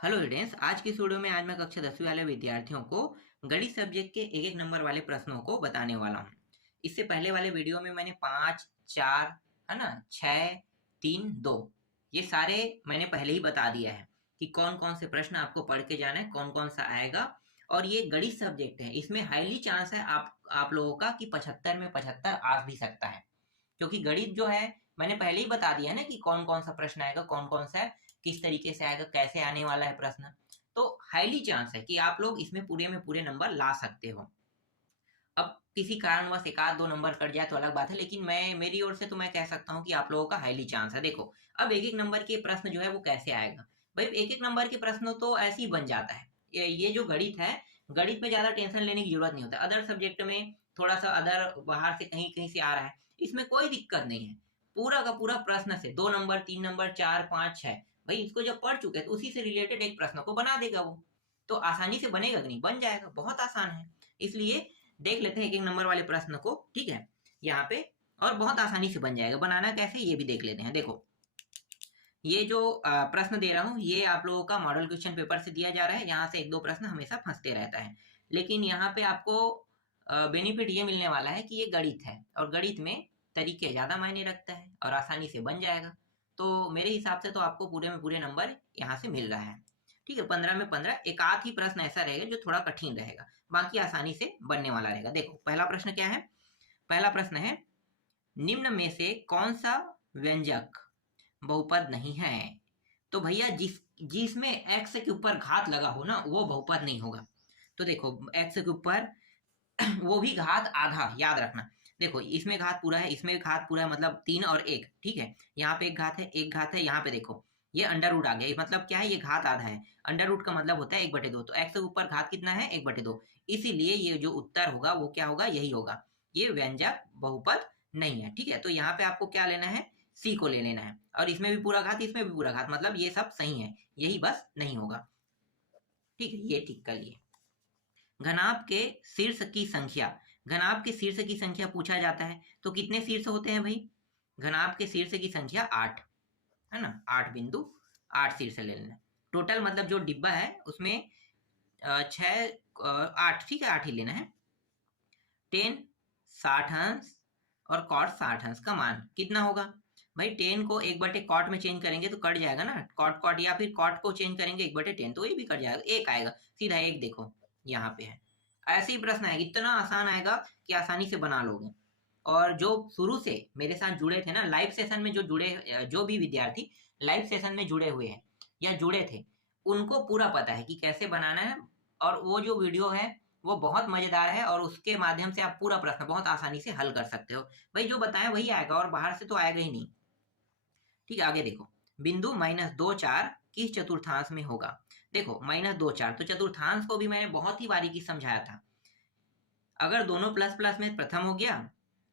Hello students, आज की इस वीडियो में आज मैं कक्षा 10वीं वाले विद्यार्थियों को गणित सब्जेक्ट के एक एक नंबर वाले प्रश्नों को बताने वाला हूँ। इससे पहले वाले वीडियो में मैंने 5, 4, है ना, 6, 3, 2 ये सारे मैंने पहले ही बता दिया है कि कौन कौन से प्रश्न आपको पढ़ के जाना है, कौन कौन सा आएगा। और ये गणित सब्जेक्ट है, इसमें हाईली चांस है आप लोगों का कि 75 में 75 आ भी सकता है, क्योंकि गणित जो है मैंने पहले ही बता दिया है ना कि कौन कौन सा प्रश्न आएगा, कौन कौन सा है, किस तरीके से आएगा, कैसे आने वाला है प्रश्न। तो हाईली चांस है कि आप लोग इसमें पूरे में पूरे नंबर ला सकते हो। अब किसी कारणवश एक आध दो नंबर कट जाए तो अलग बात है, लेकिन मैं मेरी ओर से तो मैं कह सकता हूँ कि आप लोगों का हाईली चांस है। देखो, अब एक एक नंबर के प्रश्न जो है वो कैसे आएगा। भाई, एक एक नंबर के प्रश्न तो ऐसे ही बन जाता है। ये जो गणित है, गणित में ज्यादा टेंशन लेने की जरूरत नहीं होता। अदर सब्जेक्ट में थोड़ा सा अदर बाहर से कहीं कहीं से आ रहा है, इसमें कोई दिक्कत नहीं है। पूरा का पूरा प्रश्न से 2 नंबर, 3 नंबर, 4, 5, 6, भाई इसको जब पढ़ चुके तो उसी से रिलेटेड एक प्रश्न को बना देगा वो। तो आसानी से बनेगा कि नहीं, बन जाएगा, बहुत आसान है। इसलिए देख लेते हैं एक एक नंबर वाले प्रश्न को, ठीक है, यहाँ पे। और बहुत आसानी से बन जाएगा, बनाना कैसे ये भी देख लेते हैं। देखो, ये जो प्रश्न दे रहा हूँ ये आप लोगों का मॉडल क्वेश्चन पेपर से दिया जा रहा है। यहाँ से एक दो प्रश्न हमेशा फंसते रहता है, लेकिन यहाँ पे आपको बेनिफिट ये मिलने वाला है कि ये गणित है और गणित में तरीके ज्यादा मायने रखता है और आसानी से बन जाएगा। तो मेरे हिसाब से तो आपको पूरे में पूरे नंबर यहाँ से मिल रहा है। ठीक है, 15 में 15। एक आध ही प्रश्न ऐसा रहेगा जो थोड़ा कठिन रहेगा, बाकी आसानी से बनने वाला रहेगा। देखो, पहला प्रश्न क्या है। पहला प्रश्न है, निम्न में से कौन सा व्यंजक बहुपद नहीं है। तो भैया, जिसमें एक्स के ऊपर घात लगा हो ना, वो बहुपद नहीं होगा। तो देखो, एक्स के ऊपर वो भी घात आधा, याद रखना। देखो, इसमें घात पूरा है, इसमें घात पूरा है, मतलब 3 और 1, ठीक है। यहाँ पे एक घात है, एक घात है, यहाँ पे देखो ये अंडर रूट आ गया। मतलब क्या है, ये घात आधा है। अंडर रूट का मतलब होता है 1/2। तो एक्स के ऊपर घात कितना है, 1/2। इसीलिए ये जो उत्तर होगा वो क्या होगा, यही होगा। ये व्यंजक बहुपद नहीं है, ठीक है। तो यहाँ पे आपको क्या लेना है, सी को ले लेना है। और इसमें भी पूरा घात, इसमें भी पूरा घात, मतलब ये सब सही है, यही बस नहीं होगा। ठीक है, ये ठीक कर लिए। घनाभ के शीर्ष की संख्या। घनाभ के शीर्ष की संख्या पूछा जाता है, तो कितने शीर्ष होते हैं भाई। घनाभ के शीर्ष की संख्या 8 है ना, 8 बिंदु, 8 शीर्ष ले लेना। टोटल मतलब जो डिब्बा है उसमें 8, ठीक है, 8 ही लेना है। 10 60 अंश और कॉट 60 अंश का मान कितना होगा। भाई, 10 को 1/कॉट में चेंज करेंगे तो कट जाएगा ना, कॉट कॉट, या फिर कॉट को चेंज करेंगे 1/10 तो ये भी कट जाएगा, एक आएगा सीधा एक। देखो यहाँ पे है, ऐसे ही प्रश्न है, इतना आसान आएगा कि आसानी से बना लोगे। और जो शुरू से मेरे साथ जुड़े थे ना लाइव सेशन में, जो भी विद्यार्थी लाइव सेशन में जुड़े हुए हैं या जुड़े थे, उनको पूरा पता है कि कैसे बनाना है। और वो जो वीडियो है वो बहुत मजेदार है, और उसके माध्यम से आप पूरा प्रश्न बहुत आसानी से हल कर सकते हो। भाई, जो बताया वही आएगा और बाहर से तो आएगा ही नहीं। ठीक है, आगे देखो, बिंदु -2, 4 किस चतुर्थांश में होगा। देखो, -2, 4 तो चतुर्थांश को भी मैंने बहुत ही बारीकी समझाया था। अगर दोनों प्लस प्लस में प्रथम हो गया,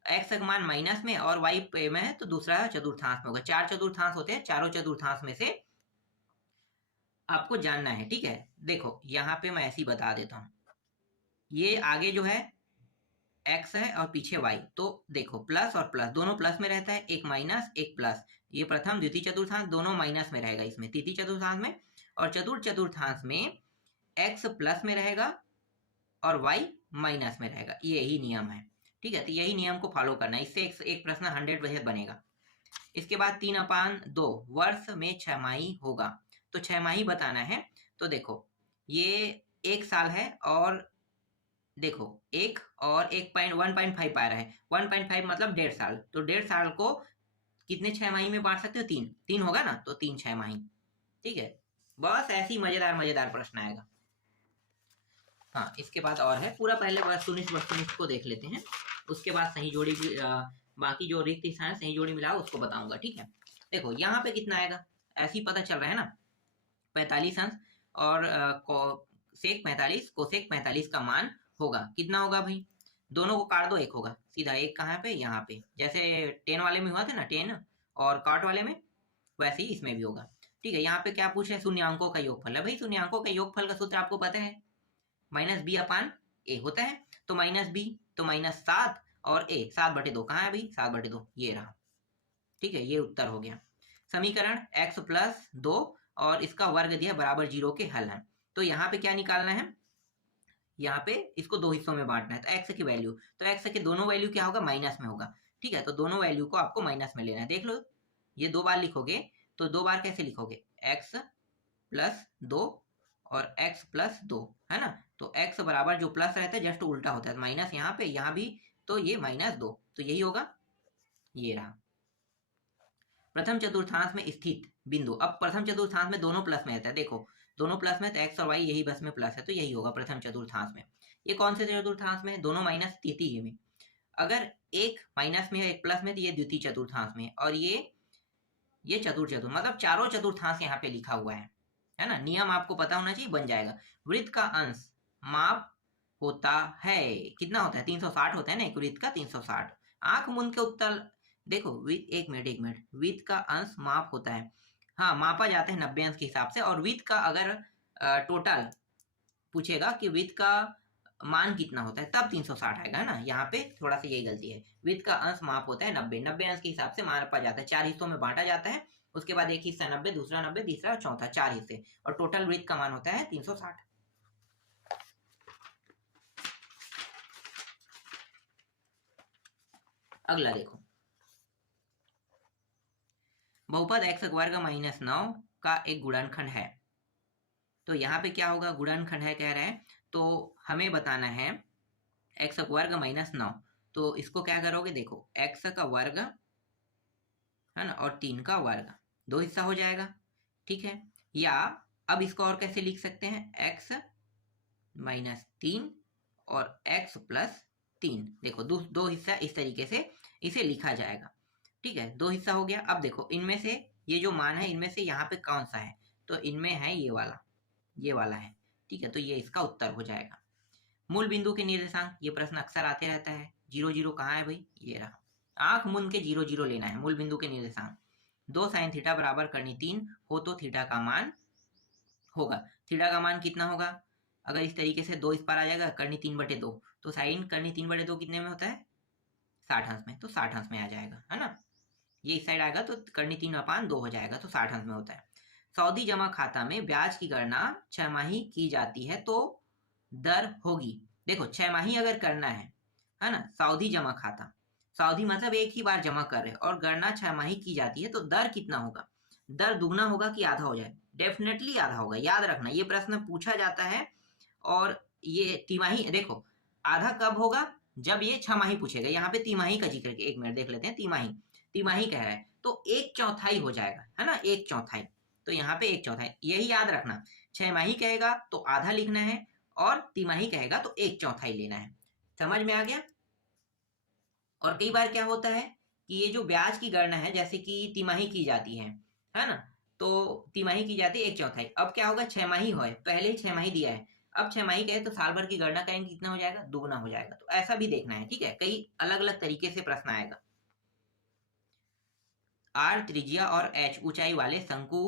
एक्स का मान माइनस में और वाई पे में है, तो दूसरा चतुर्थांश में होगा। 4 चतुर्थांश होते हैं, चारों चतुर्थांश में से आपको जानना है, ठीक है। देखो, यहाँ पे मैं ऐसे ही बता देता हूँ। ये आगे जो है एक्स है और पीछे वाई, तो देखो प्लस और प्लस दोनों प्लस में रहता है, एक माइनस एक प्लस। ये प्रथम द्वितीय चतुर्थांश दोनों माइनस में रहेगा, इसमें तृतीय चतुर्थांश में। और चतुर्थ चतुर्थांश में एक्स प्लस में रहेगा और वाई माइनस में रहेगा, यही नियम है, ठीक है। तो यही नियम को फॉलो करना है, इससे एक प्रश्न 100% बनेगा। इसके बाद 3/2 वर्ष में 6 माही होगा, तो 6 माही बताना है। तो देखो, ये 1 साल है, और देखो 1 और 1.1.5 आ रहा है, 1.5 मतलब 1.5 साल। तो 1.5 साल को कितने 6 माही में बांट सकते हो, 3 3 होगा ना, तो 3 6 माही, ठीक है। बस ऐसे ही मजेदार मजेदार प्रश्न आएगा। हाँ, इसके बाद और है पूरा, पहले वस्तुनिष्ठ वस्तुनिष्ठ को देख लेते हैं, उसके बाद सही जोड़ी बाकी जो रिक्त स्थान है सही जोड़ी मिला उसको बताऊंगा, ठीक है। देखो, यहाँ पे कितना आएगा, ऐसे ही पता चल रहा है ना, 45 अंश। और सेक 45 कोसेक 45 का मान होगा, कितना होगा भाई। दोनों को काट दो, एक होगा सीधा, एक कहाँ पे, यहाँ पे, जैसे 10 वाले में हुआ था ना 10 और काट वाले में, वैसे ही इसमें भी होगा। ठीक है, यहाँ पे क्या पूछ रहे हैं, शून्यांकों का योगफल है। भाई, शून्यांकों का योगफल का सूत्र आपको पता है, -b/a होता है। तो -b तो -7 और a 7/2 कहाँ है भाई, 7/2 ये रहा, ठीक है। ये उत्तर हो गया। समीकरण x + 2 और इसका वर्ग दिया बराबर 0 के हल है। तो यहाँ पे क्या निकालना है, यहाँ पे इसको दो हिस्सों में बांटना है। तो एक्स की वैल्यू, तो एक्स के दोनों वैल्यू क्या होगा, माइनस में होगा। ठीक है, तो दोनों वैल्यू को आपको माइनस में लेना है। देख लो, ये 2 बार लिखोगे तो 2 बार कैसे लिखोगे, एक्स प्लस 2 और एक्स प्लस 2, है ना। तो एक्स बराबर जो प्लस रहता है जस्ट उल्टा होता है, माइनस यहाँ पे, यहाँ भी, तो ये -2, तो यही होगा, ये रहा प्रथम चतुर्थांश में स्थित बिंदु। अब प्रथम चतुर्थांश में दोनों प्लस में रहता है, देखो दोनों प्लस में, तो एक्स और वाई यही बस में प्लस है, तो यही होगा प्रथम चतुर्थांश में। ये कौन से चतुर्थांश में, दोनों माइनस तृतीय में। अगर एक माइनस में है एक प्लस में, तो ये द्वितीय चतुर्थांश में, और ये चतुर्थ, मतलब चारों चतुर्थांश यहाँ पे लिखा हुआ है ना। नियम आपको पता होना चाहिए, बन जाएगा। वृत्त का अंश माप होता है, कितना होता है, 360 होता है ना एक वृत्त का, 360। आंख मूंद के उत्तर देखो, एक मिनट, वृत्त का अंश माप होता है, हाँ मापा जाता है 90 अंश के हिसाब से। और वृत्त का अगर टोटल पूछेगा कि वृत्त का मान कितना होता है, तब 360 आएगा, है ना। यहाँ पे थोड़ा सा यही गलती है, वृत्त का अंश माप होता है 90 अंश के हिसाब से मापा जाता है, 4 हिस्सों में बांटा जाता है। उसके बाद एक हिस्सा 90, दूसरा 90, तीसरा और चौथा, 4 हिस्से, और टोटल वृत्त का मान होता है 360। अगला देखो, बहुपद एक्स वर्ग -9 का एक गुणनखंड है। तो यहाँ पे क्या होगा, गुणनखंड है कह रहे हैं, तो हमें बताना है एक्स वर्ग -9। तो इसको क्या करोगे, देखो एक्स का वर्ग, है ना, और 3 का वर्ग, दो हिस्सा हो जाएगा, ठीक है। या अब इसको और कैसे लिख सकते हैं, एक्स -3 और एक्स प्लस 3, देखो दो हिस्सा इस तरीके से इसे लिखा जाएगा, ठीक है। दो हिस्सा हो गया। अब देखो इनमें से ये जो मान है, इनमें से यहाँ पे कौन सा है, तो इनमें है ये वाला है, ठीक है। तो ये इसका उत्तर हो जाएगा। मूल बिंदु के निर्देशांक, ये प्रश्न अक्सर आते रहता है। 0 0 कहाँ है भाई, ये रहा, आंख मूंद के 0 0 लेना है। मूल बिंदु के निर्देशांक 2 sin थीटा बराबर करनी 3 हो तो थीटा का मान होगा। थीटा का मान कितना होगा, अगर इस तरीके से 2 इस पर आ जाएगा, करनी 3/2, तो साइन करनी 3/2 कितने में होता है, 60 अंश में, तो 60 अंश में आ जाएगा, है ना। ये इस साइड आएगा तो करनी 3/2 हो जाएगा, तो 60 अंश में होता है। सावधि जमा खाता में ब्याज की गणना 6 माही की जाती है तो दर होगी। देखो 6 माही अगर करना है ना, सावधि जमा खाता, सावधि मतलब एक ही बार जमा कर रहे हैं, और गणना 6 माही की जाती है, तो दर कितना होगा, दर दुगना होगा कि आधा हो जाए, डेफिनेटली आधा होगा। याद रखना, ये प्रश्न पूछा जाता है। और ये तिमाही, देखो आधा कब होगा, जब ये 6 माही पूछेगा। यहाँ पे तिमाही का जिक्र, एक मिनट देख लेते हैं, तिमाही कह रहा है, तो 1/4 हो जाएगा, है ना, 1/4। तो यहाँ पे 1/4, यही याद रखना। 6 माही कहेगा तो आधा लिखना है, और तिमाही कहेगा तो 1/4 लेना है। समझ में आ गया। और कई बार क्या होता है कि ये जो ब्याज की गणना है, जैसे कि तिमाही की जाती है ना, तो तिमाही की जाती है 1/4। अब क्या होगा, 6 माही हो, पहले ही 6 माही दिया है, अब 6 माही कहे तो साल भर की गणना करेंगे, कितना हो जाएगा, दुगना हो जाएगा। तो ऐसा भी देखना है, ठीक है, कई अलग अलग तरीके से प्रश्न आएगा। आर त्रिज्या और एच ऊंचाई वाले शंकु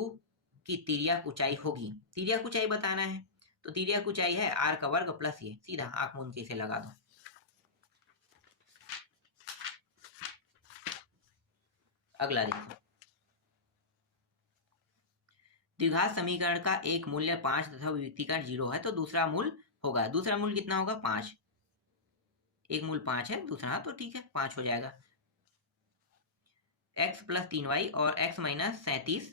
की तिर्यक ऊंचाई होगी। तिर्यक ऊंचाई बताना है, तो तिर्यक ऊंचाई है आर का वर्ग प्लस ये, सीधा आंख मूंद के इसे लगा दो। अगला देखो, द्विघात समीकरण का एक मूल्य 5 तथा विभक्तिकार 0 है, तो दूसरा मूल होगा, दूसरा मूल कितना होगा, 5। एक मूल 5 है, दूसरा, तो ठीक है 5 हो जाएगा। x प्लस 3y और x माइनस 37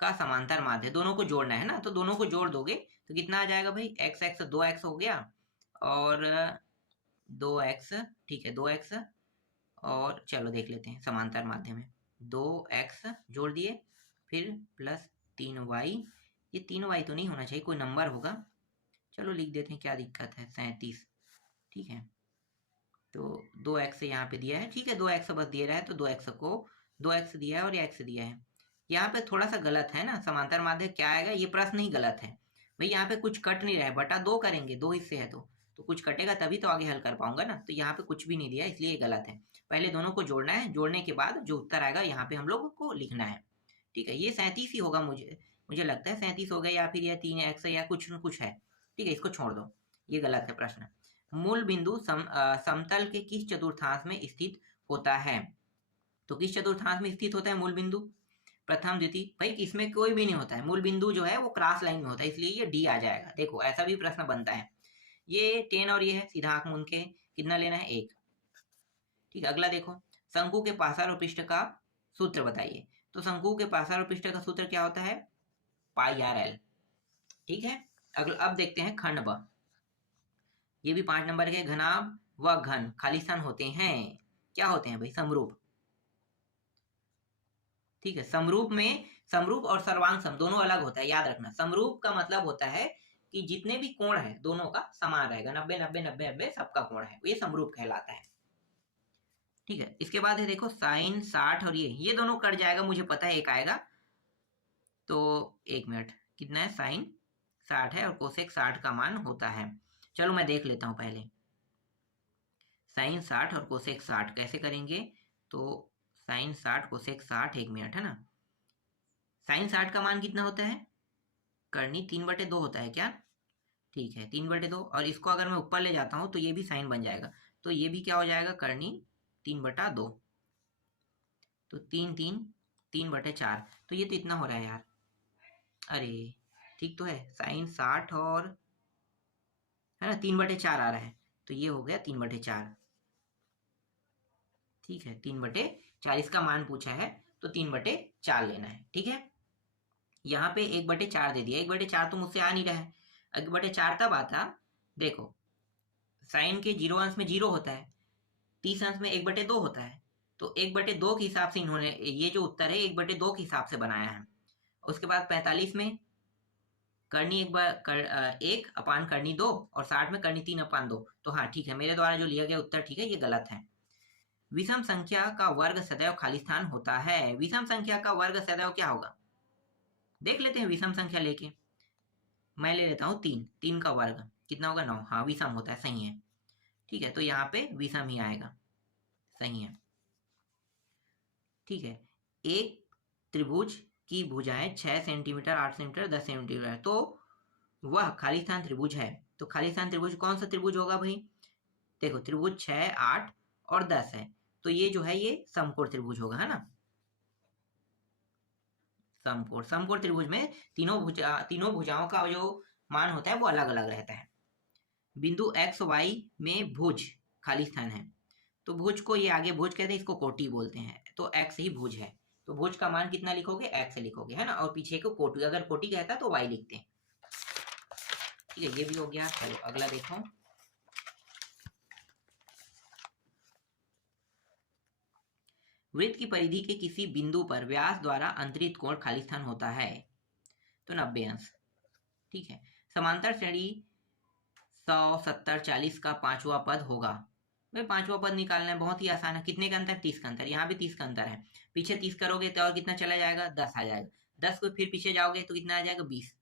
का समांतर माध्य, दोनों को जोड़ना है ना, तो दोनों को जोड़ दोगे तो कितना आ जाएगा भाई, x 2x हो गया, और 2x, ठीक है 2x, और चलो देख लेते हैं समांतर माध्य में, 2x जोड़ दिए, फिर प्लस 3y, ये 3y तो नहीं होना चाहिए, कोई नंबर होगा, चलो लिख देते हैं, क्या दिक्कत है, 37, ठीक है। तो 2x यहाँ पे दिया है, ठीक है 2x बस दिया रहा है, तो 2x को 2x दिया है और ये x दिया है। यहाँ पे थोड़ा सा गलत है ना, समांतर माध्य क्या आएगा, ये प्रश्न ही गलत है भाई, यहाँ पे कुछ कट नहीं रहा है, बटा 2 करेंगे, 2 हिस्से है तो कुछ कटेगा तभी तो आगे हल कर पाऊंगा ना, तो यहाँ पे कुछ भी नहीं दिया, इसलिए ये गलत है। पहले दोनों को जोड़ना है, जोड़ने के बाद जो उत्तर आएगा यहाँ पे हम लोग को लिखना है, ठीक है। ये 37 ही होगा, मुझे लगता है 37 हो गया, या फिर यह 3x या कुछ न कुछ है, ठीक है, इसको छोड़ दो, ये गलत है प्रश्न। मूल बिंदु समतल के किस चतुर्थांश में स्थित होता है, तो किस चतुर्थांश में स्थित होता है मूल बिंदु, प्रथम द्वितीय, भाई इसमें कोई भी नहीं होता है, मूल बिंदु जो है वो क्रॉस लाइन में होता है, इसलिए ये डी आ जाएगा। देखो ऐसा भी प्रश्न बनता है। ये 10 और ये है, सीधा आंख मूंद के कितना लेना है, 1। ठीक है, अगला देखो, शंकु के पार्श्व और पृष्ठ का सूत्र बताइए। तो शंकु के पार्श्व और पृष्ठ का सूत्र क्या होता है, पाई आर एल। ठीक है, अगला अब देखते हैं खंड ब। ये भी 5 नंबर के, घनाभ व घन खाली स्थान होते हैं, क्या होते हैं भाई, समरूप। ठीक है, समरूप में समरूप और सर्वांग सम दोनों अलग होता है, याद रखना। समरूप का मतलब होता है कि जितने भी कोण है दोनों का समान रहेगा, 90 90 90 90 सबका कोण है, ये समरूप कहलाता है। ठीक है, इसके बाद है देखो साइन 60 और ये दोनों कट जाएगा, मुझे पता है एक आएगा। तो 1 मिनट, कितना है, साइन 60 है और कोसेक 60 का मान होता है। चलो मैं देख लेता हूँ पहले, साइन 60 और कोसेक 60 कैसे करेंगे। तो साइन 60 कोसेक 60, 1 मिनट, है ना। साइन 60 का मान कितना होता है, करनी 3/2 होता है क्या, ठीक है 3/2, और इसको अगर मैं ऊपर ले जाता हूँ तो ये भी साइन बन जाएगा, तो ये भी क्या हो जाएगा, करनी 3/2, तो 3/4, तो ये तो इतना हो रहा है यार, अरे ठीक तो है, साइन 60 और है ना 3/4 आ रहा है, तो ये हो गया 3/4। ठीक है, 3/4 इसका मान पूछा है, तो 3/4 लेना है। ठीक है, यहाँ पे 1/4 दे दिया, 1/4 तो मुझसे आ नहीं रहा है, 1/4 तब आता, देखो साइन के 0 अंश में 0 होता है, 30 अंश में 1/2 होता है, तो 1/2 के हिसाब से इन्होंने ये जो उत्तर है 1/2 के हिसाब से बनाया है। उसके बाद 45 में करनी 1 अपान करनी 2 और 60 में करनी 3/2, तो हाँ ठीक है, मेरे द्वारा जो लिया गया उत्तर ठीक है, ये गलत है। विषम संख्या का वर्ग सदैव खाली स्थान होता है। विषम संख्या का वर्ग सदैव क्या होगा, देख लेते हैं। विषम संख्या लेके मैं ले लेता हूँ 3 का वर्ग कितना होगा, 9, हाँ विषम होता है, सही है। ठीक है, तो यहाँ पे विषम ही आएगा, सही है। ठीक है, एक त्रिभुज की भुजाएं 6 सेंटीमीटर, 8 सेंटीमीटर, 10 सेंटीमीटर है, तो वह खाली स्थान त्रिभुज है। तो खाली स्थान त्रिभुज कौन सा त्रिभुज होगा भाई, देखो त्रिभुज 6, 8 और 10 है, तो ये जो है ये समकोण त्रिभुज होगा, है ना। समकोण त्रिभुज में तीनों भुजाओं का जो मान होता है वो अलग अलग रहता है। बिंदु एक्स वाई में भुज खाली स्थान है, तो भुज को ये आगे भुज कहते हैं, इसको कोटि बोलते हैं, तो एक्स ही भुज है, तो भुज का मान कितना लिखोगे, एक्स लिखोगे, है ना, और पीछे को कोटि, अगर कोटि कहता है तो वाई लिखते हैं। ठीक है, ये भी हो गया। चलो अगला देखो, वृत्त की परिधि के किसी बिंदु पर व्यास द्वारा अंतरित कोण खाली स्थान होता है, तो 90 अंश। ठीक है, समांतर श्रेणी 100, 70, 40 का 5वां पद होगा। भाई 5वां पद निकालना है, बहुत ही आसान है। कितने का अंतर, 30 का अंतर, यहाँ भी 30 का अंतर है। पीछे 30 करोगे तो और कितना चला जाएगा, 10 आ जाएगा, 10 को फिर पीछे जाओगे तो कितना आ जाएगा, 20,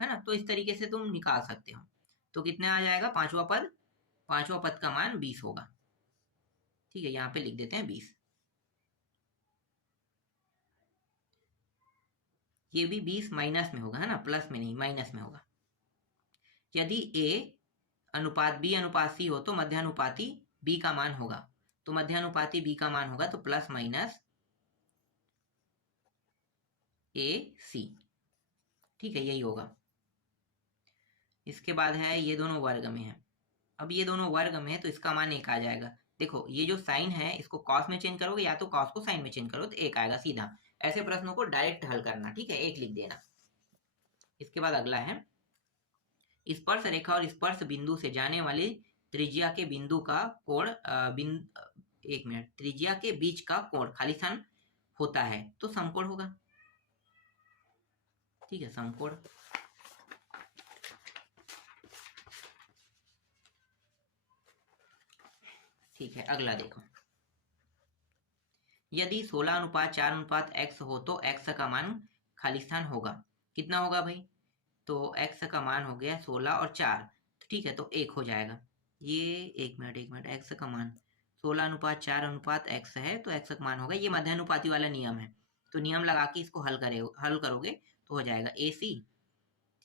है ना। तो इस तरीके से तुम निकाल सकते हो। तो कितना आ जाएगा, 5वां पद का मान 20 होगा। ठीक है, यहाँ पे लिख देते हैं 20। ये भी 20 माइनस में होगा, है ना, प्लस में नहीं, माइनस में होगा। यदि a अनुपात b अनुपात c हो तो मध्यानुपाती b का मान होगा, तो मध्यानुपाती b का मान होगा तो प्लस माइनस a c। ठीक है, यही होगा। इसके बाद है ये दोनों वर्ग में है। अब ये दोनों वर्ग में है तो इसका मान 1 आ जाएगा। देखो ये जो साइन है इसको कॉस में चेंज करोगे या तो कॉस को साइन में चेंज करो तो 1 आएगा सीधा। ऐसे प्रश्नों को डायरेक्ट हल करना, ठीक है, 1 लिख देना। इसके बाद अगला है, स्पर्श रेखा और स्पर्श बिंदु से जाने वाली त्रिज्या के बिंदु का कोण 1 मिनट, त्रिज्या के बीच का कोण खाली स्थान होता है तो समकोण होगा। ठीक है, समकोण। ठीक है, अगला देखो, यदि 16:4:x हो तो x का मान खाली स्थान होगा, कितना होगा भाई, तो x का मान हो गया 16 और 4, ठीक है, तो 1 हो जाएगा। ये 1 मिनट, x का मान 16:4:x है तो x का मान होगा, ये मध्यानुपाती वाला नियम है, तो नियम लगा के इसको हल करोगे तो हो जाएगा AC।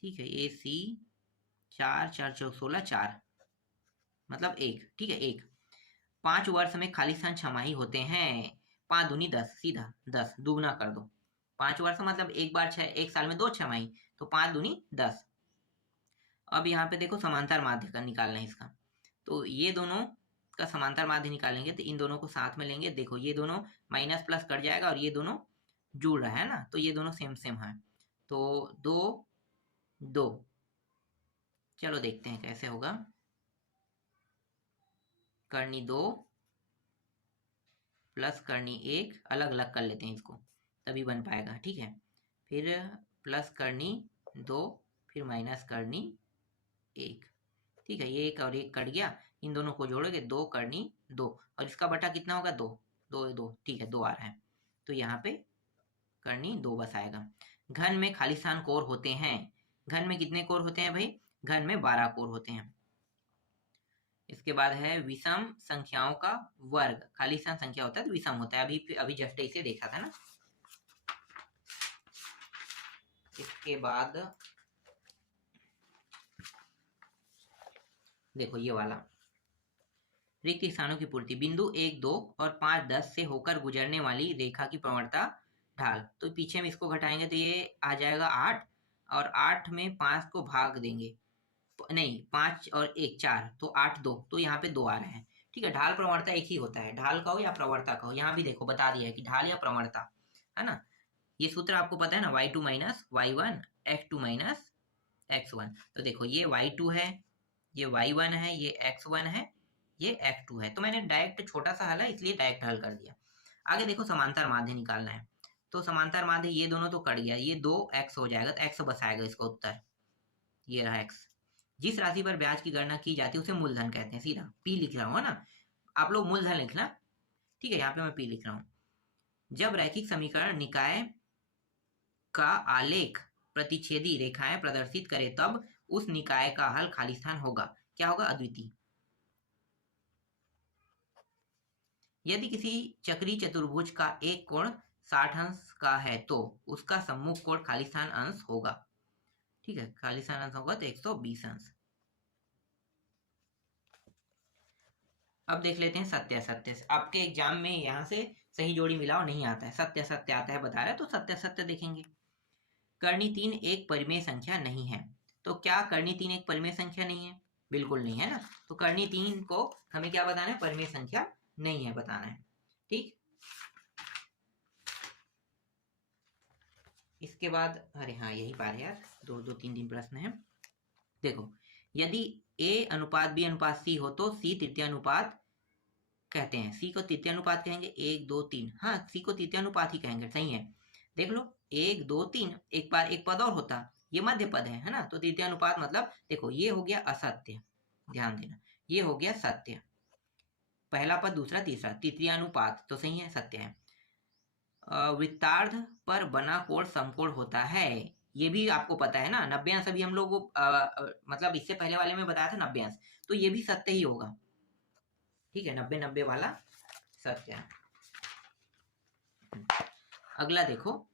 ठीक है, AC 4 4 4 16 4 मतलब 1। ठीक है, 1। 5 वर्ष में खाली स्थान 6 माही होते हैं, 5 दूनी 10, सीधा 10 दुगना कर दो, 5 वर्ष मतलब एक बार 6, एक साल में 2 छमाही, तो 5 दूनी 10। अब यहाँ पे देखो समांतर माध्य का निकालना है इसका, तो ये दोनों का समांतर माध्य निकालेंगे तो इन दोनों को साथ में लेंगे। देखो ये दोनों माइनस प्लस कट जाएगा और ये दोनों जुड़ रहा है ना, तो ये दोनों सेम सेम है, तो 2 2। चलो देखते हैं कैसे होगा। करनी 2 प्लस करनी 1 अलग अलग कर लेते हैं इसको, तभी बन पाएगा। ठीक है, फिर प्लस करनी 2 फिर माइनस करनी 1। ठीक है, ये 1 और 1 कट गया, इन दोनों को जोड़ोगे 2 करनी 2 और इसका बटा कितना होगा 2 2 2। ठीक है, 2 आ रहा है, तो यहाँ पे करनी 2 बस आएगा। घन में खाली स्थान कोर होते हैं। घन में कितने कोर होते हैं भाई? घन में 12 कोर होते हैं। इसके बाद है विषम संख्याओं का वर्ग। खाली स्थान संख्या होता है तो विषम होता है, अभी जस्ट इसे देखा था ना। इसके बाद देखो ये वाला रिक्त स्थानों की पूर्ति। बिंदु 1 2 और 5 10 से होकर गुजरने वाली रेखा की प्रवणता ढाल, तो पीछे में इसको घटाएंगे तो ये आ जाएगा 8 और 8 में 5 को भाग देंगे, नहीं 5 और 1 4, तो 8 2, तो यहाँ पे 2 आ रहे हैं। ठीक है, ढाल प्रवणता एक ही होता है, ढाल कहो या प्रवणता कहो। यहाँ भी देखो बता दिया है कि ढाल या प्रवणता है ना। ये सूत्र आपको पता है ना, y2 minus y1 x2 minus x1। तो देखो ये y2 है, ये y1 है, ये x1 है, ये x2 है। तो मैंने डायरेक्ट छोटा सा हल है इसलिए डायरेक्ट हल कर दिया। आगे देखो समांतर माध्य निकालना है, तो समांतर माध्य ये दोनों तो कट गया, ये 2x हो जाएगा तो x बस आएगा इसका उत्तर, ये रहा x। जिस राशि पर ब्याज की गणना की जाती है उसे मूलधन कहते हैं। सीधा p लिख रहा हूँ ना, आप लोग मूलधन लिखना। ठीक है, यहाँ पे मैं p लिख रहा हूँ। जब रैखिक समीकरण निकाय का आलेख प्रतिच्छेदी रेखाएं प्रदर्शित करे तब उस निकाय का हल खाली स्थान होगा। क्या होगा? अद्वितीय। यदि किसी चक्री चतुर्भुज का एक कोण 60 अंश का है तो उसका सम्मुख कोण खाली स्थान अंश होगा। ठीक है, खाली स्थान अंश होगा तो 120 अंश। अब देख लेते हैं सत्य असत्य। आपके एग्जाम में यहाँ से सही जोड़ी मिलाओ नहीं आता है, सत्य असत्य आता है बता रहा है, तो सत्य असत्य देखेंगे। कर्णी 3 एक परिमेय संख्या नहीं है, तो क्या कर्णी 3 एक परिमेय संख्या नहीं है? बिल्कुल नहीं है ना, तो कर्णी 3 को हमें क्या बताना है? परिमेय संख्या नहीं है बताना है। ठीक, इसके बाद अरे हाँ यही बार है यार, 2 2 3 3 प्रश्न है। देखो, यदि a अनुपात b अनुपात c हो तो c तृतीय अनुपात कहते हैं। c को तृतीय अनुपात कहेंगे, 1 2 3। हाँ, c को तृतीय अनुपात ही कहेंगे, सही है। देख लो 1 2 3, एक बार एक पद और होता, ये मध्य पद है ना, तो तृतीय अनुपात मतलब देखो ये हो गया असत्य, ध्यान देना, ये हो गया सत्य, पहला पद दूसरा तीसरा, तृतीय अनुपात तो सही है, सत्य है। वृत्तार्ध पर बना कोण समकोण होता है, ये भी आपको पता है ना। 90 अंश अभी हम लोग मतलब इससे पहले वाले में बताया था 90 अंश, तो ये भी सत्य ही होगा। ठीक है, 90 90 वाला सत्य है। अगला देखो,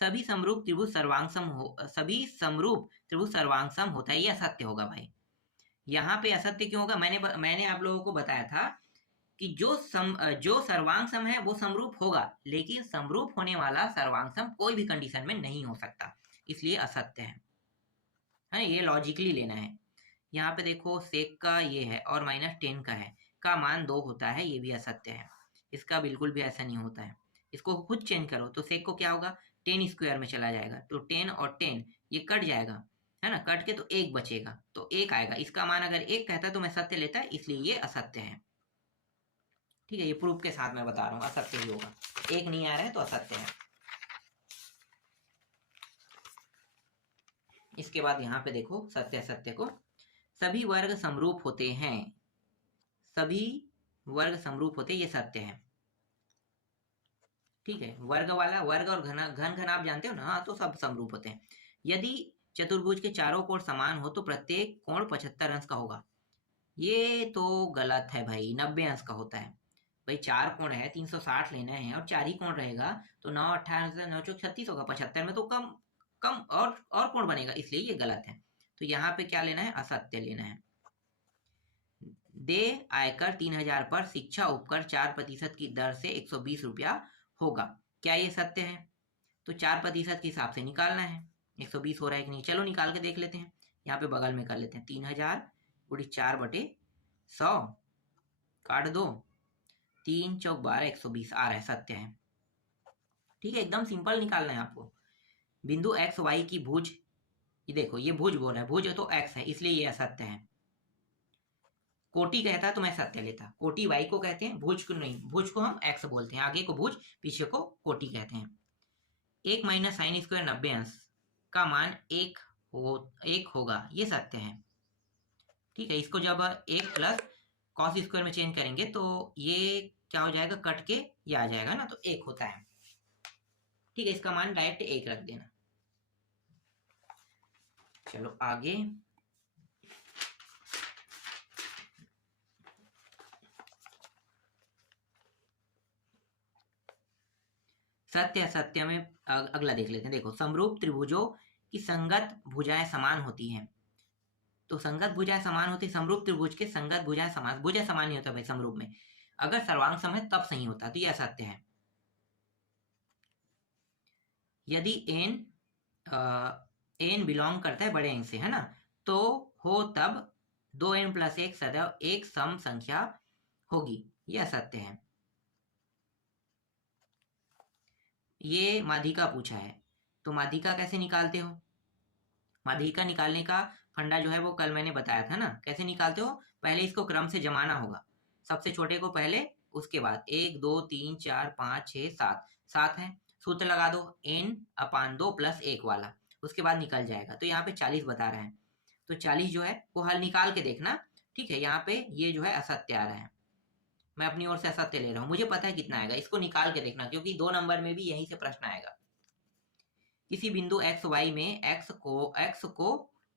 सभी समरूप त्रिभुज सर्वांगसम होता है, ये असत्य होगा भाई। यहाँ पे असत्य क्यों होगा? मैंने आप लोगों को बताया था कि जो सर्वांग सम है वो समरूप होगा, लेकिन समरूप होने वाला सर्वांग सम कोई भी कंडीशन में नहीं हो सकता, इसलिए असत्य है। ये लॉजिकली लेना है। यहाँ पे देखो सेक का ये है और -10 का है, का मान 2 होता है, ये भी असत्य है। इसका बिल्कुल भी ऐसा नहीं होता है, इसको खुद चेंज करो तो सेक को क्या होगा? 10 स्क्वायर में चला जाएगा, तो 10 और 10 ये कट जाएगा है ना, कट के तो 1 बचेगा, तो 1 आएगा। इसका मान अगर 1 कहता है तो मैं सत्य लेता है, इसलिए ये असत्य है। ठीक है, ये प्रूफ के साथ मैं बता रहा हूँ असत्य ही होगा, 1 नहीं आ रहा है तो असत्य है। इसके बाद यहाँ पे देखो सत्य असत्य को, सभी वर्ग समरूप होते हैं, सभी वर्ग समरूप होते हैं, ये सत्य है। ठीक है, वर्ग वाला, वर्ग और घन घन आप जानते हो ना, हाँ, तो सब समरूप होते हैं। यदि चतुर्भुज के चारों कोण समान हो तो प्रत्येक कोण 75 अंश का होगा, ये तो गलत है भाई, 90 अंश का होता है भाई। 4 कोण है, 360 लेना है और 4 ही कोण रहेगा, तो 9 18 9 चौक 36 होगा, 75 में तो कम कम और कोण बनेगा, इसलिए ये गलत है। तो यहाँ पे क्या लेना है? असत्य लेना है। दे आयकर 3000 पर शिक्षा उपकर 4% की दर से 120 रुपया होगा, क्या ये सत्य है? तो 4% के हिसाब से निकालना है। 120 हो रहा है कि नहीं, चलो निकाल के देख लेते हैं। यहाँ पे बगल में कर लेते हैं, 3000 × 4/100 काट दो, 3 चौक 12, 120 आ रहा है, सत्य है। ठीक है, एकदम सिंपल निकालना है आपको। बिंदु एक्स वाई की भुज, ये देखो ये भुज बोल रहा है, भुज है तो एक्स है इसलिए ये असत्य है। कोटि कहता तो मैं सत्य लेता, कोटि वाई को कहते हैं, भुज को नहीं, भुज को हम एक्स बोलते हैं, आगे को भुज पीछे को कोटि कहते हैं। 1 माइनस साइन स्क्वायर 90 अंश का मान 1 होगा, ये सत्य है। ठीक है, इसको जब 1 प्लस कॉस स्क्वायर में चेंज करेंगे तो ये क्या हो जाएगा, कट के ये आ जाएगा ना, तो 1 होता है। ठीक है, इसका मान डायरेक्ट 1 रख देना। चलो आगे, सत्य असत्य में अगला देख लेते हैं। देखो, समरूप त्रिभुजों की संगत भुजाएं समान होती हैं। तो संगत भुजाएं समान होती, समरूप त्रिभुज के संगत भुजाएं समान, भुजा समान नहीं होता भाई समरूप में, अगर सर्वांग सम है तब सही होता, तो यह असत्य है। यदि n बिलोंग करता है बड़े n से, है ना, तो हो तब 2n + 1 सदैव एक सम संख्या होगी, यह असत्य है। ये माध्यिका पूछा है, तो माध्यिका कैसे निकालते हो? माध्यिका निकालने का फंडा जो है वो कल मैंने बताया था ना, कैसे निकालते हो? पहले इसको क्रम से जमाना होगा, सबसे छोटे को पहले, उसके बाद 1 2 3 4 5 6 7, 7 है, सूत्र लगा दो n/2 + 1 वाला, उसके बाद निकल जाएगा। तो यहाँ पे 40 बता रहा है, तो 40 जो है वो हल निकाल के देखना। ठीक है, यहाँ पे ये जो है असत्य आ रहा है, मैं अपनी ओर से असत्य ले रहा हूँ, मुझे पता है कितना आएगा, इसको निकाल के देखना, क्योंकि 2 नंबर में भी यहीं से प्रश्न आएगा। किसी बिंदु एक्स वाई में एक्स को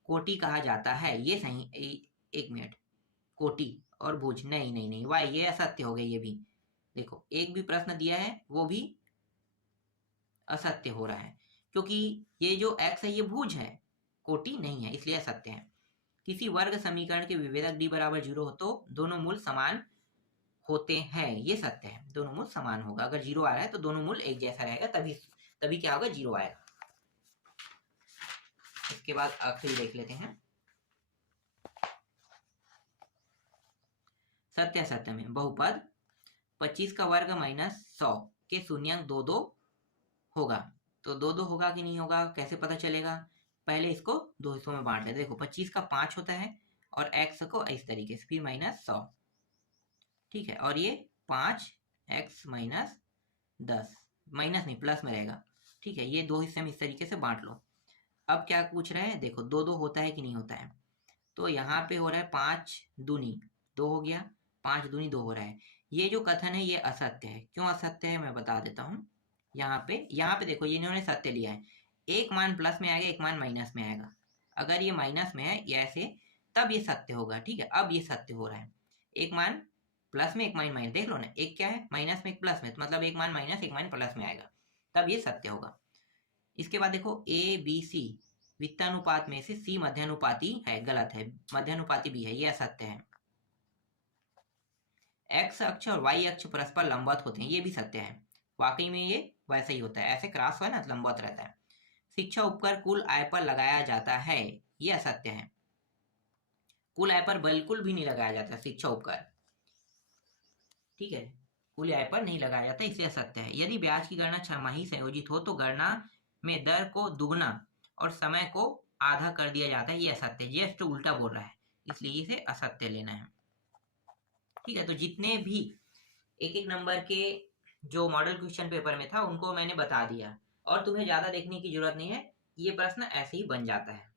कोटि कहा जाता है, ये सही, एक मिनट, कोटि और भुज, नहीं नहीं नहीं वाई, ये असत्य हो गई। ये भी देखो, एक भी प्रश्न दिया है वो भी असत्य हो रहा है, क्योंकि ये जो x है ये भुज है, कोटि नहीं है, इसलिए असत्य है। किसी वर्ग समीकरण के विभेदक d = 0 हो तो दोनों मूल समान होते हैं, ये सत्य है, दोनों मूल समान होगा। अगर 0 आ रहा है तो दोनों मूल एक जैसा रहेगा, तभी क्या होगा, 0 आएगा। इसके बाद आखिरी देख लेते हैं, सत्य असत्य में बहुपद 25 का वर्ग -100 के शून्यांक 2 2 होगा, तो 2 2 होगा कि नहीं होगा, कैसे पता चलेगा? पहले इसको 2 हिस्सों में बांट लेते। देखो 25 का 5 होता है और x को इस तरीके से, फिर -100, ठीक है, और ये 5x - 10, माइनस नहीं प्लस में रहेगा। ठीक है, ये 2 हिस्से में इस तरीके से बांट लो। अब क्या पूछ रहे हैं, देखो 2 2 होता है कि नहीं होता है, तो यहाँ पे हो रहा है 5 दूनी 2 हो गया, 5 दूनी 2 हो रहा है। ये जो कथन है ये असत्य है, क्यों असत्य है मैं बता देता हूँ। यहाँ पे देखो, ये इन्होंने सत्य लिया है, एक मान प्लस में आएगा, एक मान माइनस में आएगा। अगर ये माइनस में है ये ऐसे, तब ये सत्य होगा। ठीक है, अब ये सत्य हो रहा है, एक मान प्लस में एक मान माइनस, देख लो ना, एक क्या है माइनस में एक प्लस में, तो मतलब एक मान माइनस एक मान प्लस में आएगा, तब ये सत्य होगा। इसके बाद देखो ABC वित्तानुपात में से C मध्यानुपाती है, गलत है, मध्यानुपाती भी है, ये असत्य है। x अक्ष और y अक्ष परस्पर लंबवत होते हैं, ये भी सत्य है, वाकई में ये वैसे ही होता है, ऐसे क्रॉस है ना, लंबवत रहता है। शिक्षा उपकर कुल आय पर लगाया जाता है, ये असत्य है, कुल आय पर बिल्कुल भी नहीं लगाया जाता शिक्षा उपकर। ठीक है, कुल आय पर नहीं लगाया जाता, इसलिए असत्य है। यदि ब्याज की गणना छमाही संयोजित हो तो गणना में दर को दुगना और समय को आधा कर दिया जाता है, ये असत्य है, जस्ट उल्टा बोल रहा है, इसलिए इसे असत्य लेना है। ठीक है, तो जितने भी एक नंबर के जो मॉडल क्वेश्चन पेपर में था उनको मैंने बता दिया, और तुम्हें ज्यादा देखने की जरूरत नहीं है, ये प्रश्न ऐसे ही बन जाता है।